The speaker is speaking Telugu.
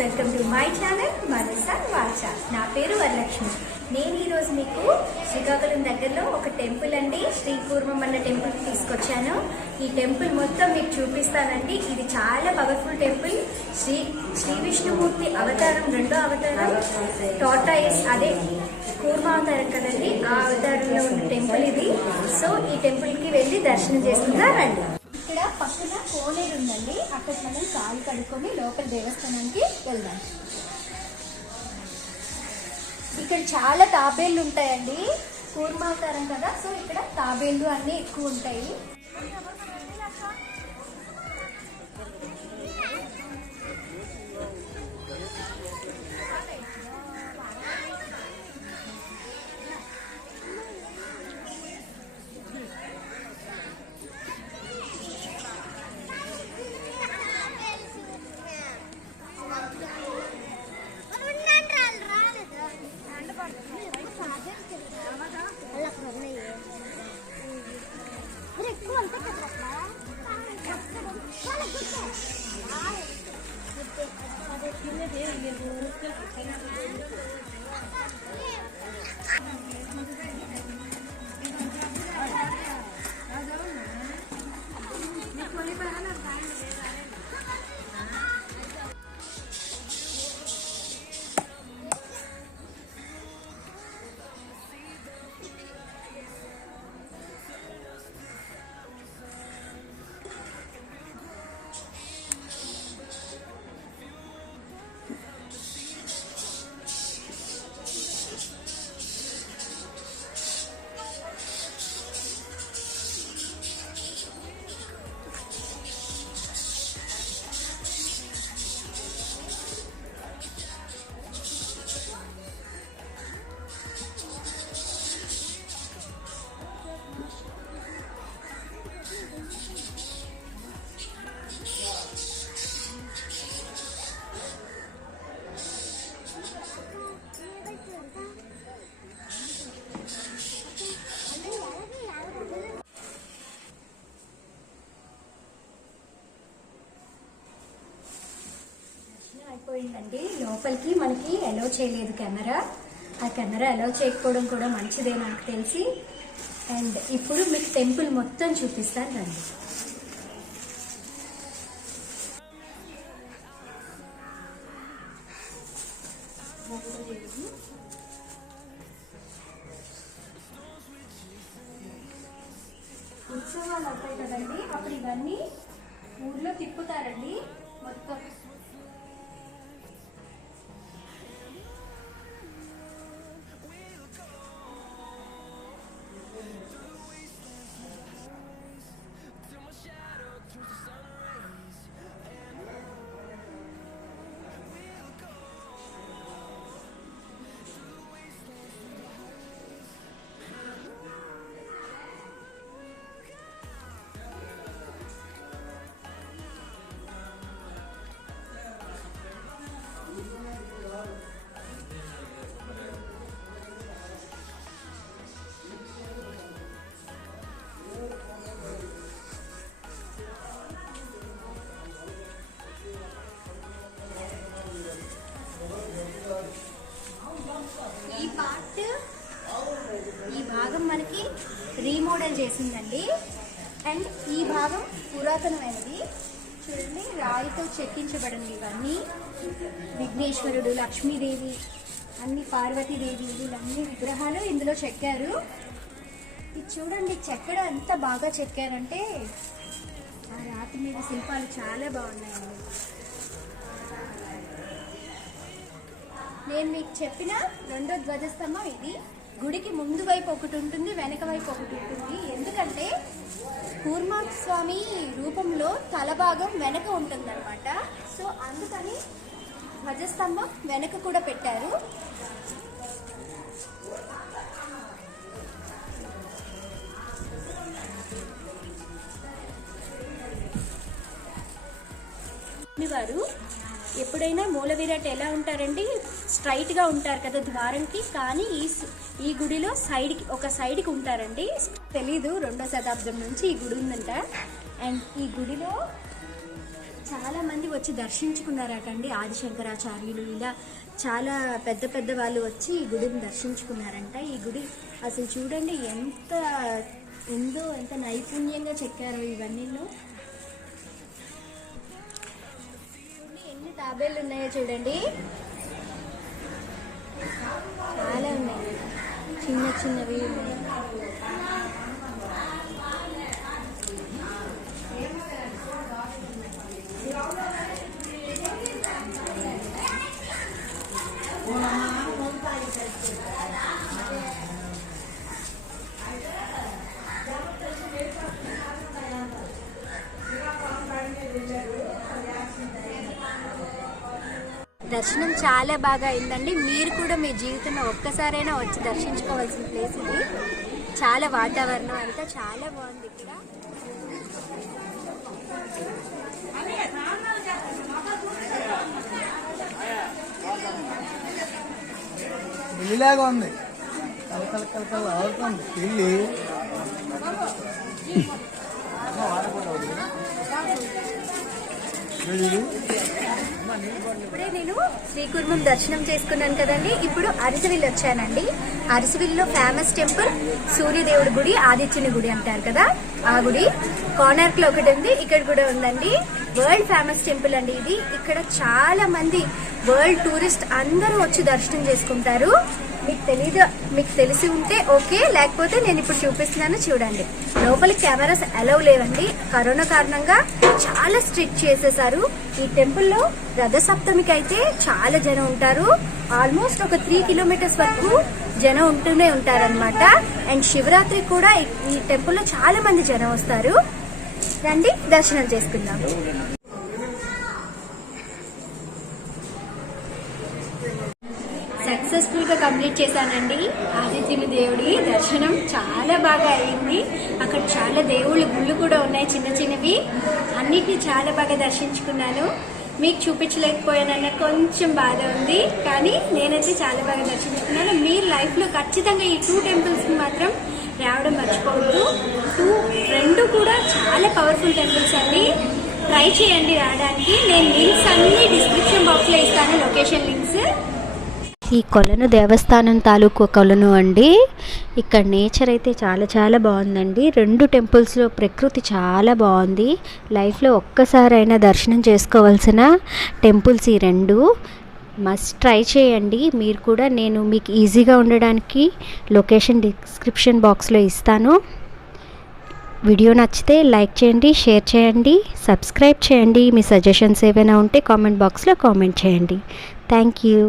వెల్కమ్ టు మై ఛానల్ మనస వాచ. నా పేరు వరలక్ష్మి. నేను ఈరోజు మీకు శ్రీకాకుళం దగ్గరలో ఒక టెంపుల్ అండి, శ్రీ కూర్మం అన్న టెంపుల్ తీసుకొచ్చాను. ఈ టెంపుల్ మొత్తం మీకు చూపిస్తానండి. ఇది చాలా పవర్ఫుల్ టెంపుల్. శ్రీ విష్ణుమూర్తి అవతారం, రెండో అవతారం టార్టాయిస్, అదే కూర్మావతారం కదండి, ఆ అవతారంలో ఉన్న టెంపుల్ ఇది. సో ఈ టెంపుల్ కి వెళ్ళి దర్శనం చేసుకుంటారండి. ఇక్కడ పక్కన కోనేరు ఉందండి, అక్కడ మనం కాలు కడుక్కొని లోపల దేవస్థానానికి వెళ్దాం. ఇక్కడ చాలా తాబేళ్లు ఉంటాయండి, కూర్మావతారం కదా, సో ఇక్కడ తాబేళ్లు అన్నీ ఎక్కువ ఉంటాయి. అయిపోయిందండి. లోపలికి మనకి అలౌ చేయలేదు కెమెరా. ఆ కెమెరా అలౌ చేయకపోవడం కూడా మంచిదే నాకు తెలిసి. అండ్ ఇప్పుడు మీకు టెంపుల్ మొత్తం చూపిస్తాను రండి. ఉత్సవాలు అవుతాయి కదండి, అప్పుడు ఇవన్నీ ఊర్లో తిప్పుతారండి మొత్తం. ఈ భాగం మనకి రీమోడల్ చేసిందండి. అండ్ ఈ భాగం పురాతనమైనది. చూడండి, రాయితో చెక్కించబడింది. ఇవన్నీ విఘ్నేశ్వరుడు, లక్ష్మీదేవి, అన్ని పార్వతీదేవి, వీళ్ళన్ని విగ్రహాలు ఇందులో చెక్కారు. ఇది చూడండి, చెక్కడం ఎంత బాగా చెక్కారంటే ఆ రాతి మీద శిల్పాలు చాలా బాగున్నాయండి. నేను మీకు చెప్పిన రెండో ధ్వజస్తంభం ఇది. గుడికి ముందు వైపు ఒకటి ఉంటుంది, వెనక వైపు ఒకటి ఉంటుంది. ఎందుకంటే కూర్మస్వామి రూపంలో తల భాగం వెనక ఉంటుందన్నమాట. సో అందుకని ధ్వజస్తంభం వెనక కూడా పెట్టారు. వారు ఎప్పుడైనా మూల విరాట్ ఎలా ఉంటారండి, స్ట్రైట్ గా ఉంటారు కదా ద్వారంకి. కానీ ఈ గుడిలో ఒక సైడ్కి ఉంటారండి. తెలీదు, 2వ శతాబ్దం నుంచి ఈ గుడి ఉందంట. అండ్ ఈ గుడిలో చాలా మంది వచ్చి దర్శించుకున్నారటండి. ఆదిశంకరాచార్యులు ఇలా చాలా పెద్ద పెద్ద వాళ్ళు వచ్చి ఈ గుడిని దర్శించుకున్నారంట. ఈ గుడి అసలు చూడండి ఎంత నైపుణ్యంగా చెక్కారో ఇవన్నీలో. ఎన్ని తాబేళ్ళు ఉన్నాయో చూడండి, చాలా ఉన్నాయి, చిన్న చిన్నవి ఉన్నాయి. దర్శనం చాలా బాగా అయిందండి. మీరు కూడా మీ జీవితంలో ఒక్కసారైనా వచ్చి దర్శించుకోవాల్సిన ప్లేస్ ఇది. చాలా వాతావరణం అంతా చాలా బాగుంది ఇక్కడ. ఇలాగా ఉంది, కలకల అవుతుంది ఇల్లు. ఇప్పుడే నేను శ్రీకూర్మం దర్శనం చేసుకున్నాను కదండి. ఇప్పుడు అరసవిల్లు వచ్చానండి. అరసవిల్లులో ఫేమస్ టెంపుల్ సూర్యదేవుడి గుడి, ఆదిత్యుని గుడి అంటారు కదా, ఆ గుడి కార్నర్ లో ఒకటి ఉంది, ఇక్కడ కూడా ఉందండి. వరల్డ్ ఫేమస్ టెంపుల్ అండి ఇది. ఇక్కడ చాలా మంది వరల్డ్ టూరిస్ట్ అందరూ వచ్చి దర్శనం చేసుకుంటారు. మీకు తెలిసి ఉంటే ఓకే, లేకపోతే నేను ఇప్పుడు చూపిస్తున్నాను చూడండి. లోపలికి కెమెరాస్ అలౌ లేవండి, కరోనా కారణంగా చాలా స్ట్రిక్ట్ చేసేసారు. ఈ టెంపుల్లో రథసప్తమికి అయితే చాలా జనం ఉంటారు. ఆల్మోస్ట్ ఒక 3 కిలోమీటర్స్ వరకు జనం ఉంటూనే ఉంటారనమాట. అండ్ శివరాత్రి కూడా ఈ టెంపుల్లో చాలా మంది జనం వస్తారు. రండి దర్శనం చేసుకుందాం. సక్సెస్ఫుల్ గా కంప్లీట్ చేశానండి. ఆదిత్యుని దేవుడి దర్శనం చాలా బాగా అయింది. అక్కడ చాలా దేవుళ్ళ గుళ్ళు కూడా ఉన్నాయి, చిన్న చిన్నవి. అన్నిటిని చాలా బాగా దర్శించుకున్నాను. మీకు చూపించలేకపోయానన్న కొంచెం బాధ ఉంది, కానీ నేనైతే చాలా బాగా దర్శించుకున్నాను. మీరు లైఫ్ లో ఖచ్చితంగా ఈ 2 టెంపుల్స్ కి మాత్రం రావడం మర్చిపోవద్దు. రెండు కూడా చాలా పవర్ఫుల్ టెంపుల్స్ అండి. ట్రై చేయండి రావడానికి. నేను లింక్స్ అన్ని డిస్క్రిప్షన్ బాక్స్ లో ఇస్తాను, లొకేషన్ లింక్స్. ఈ కొలను దేవస్థానం తాలూకు కొలను అండి. ఇక్కడ నేచర్ అయితే చాలా చాలా బాగుందండి. 2 టెంపుల్స్లో ప్రకృతి చాలా బాగుంది. లైఫ్లో ఒక్కసారైనా దర్శనం చేసుకోవాల్సిన టెంపుల్స్ ఈ 2. మస్ట్ ట్రై చేయండి మీరు కూడా. నేను మీకు ఈజీగా ఉండడానికి లొకేషన్ డిస్క్రిప్షన్ బాక్స్లో ఇస్తాను. వీడియో నచ్చితే లైక్ చేయండి, షేర్ చేయండి, సబ్స్క్రైబ్ చేయండి. మీ సజెషన్స్ ఏవైనా ఉంటే కామెంట్ బాక్స్లో కామెంట్ చేయండి. Thank you.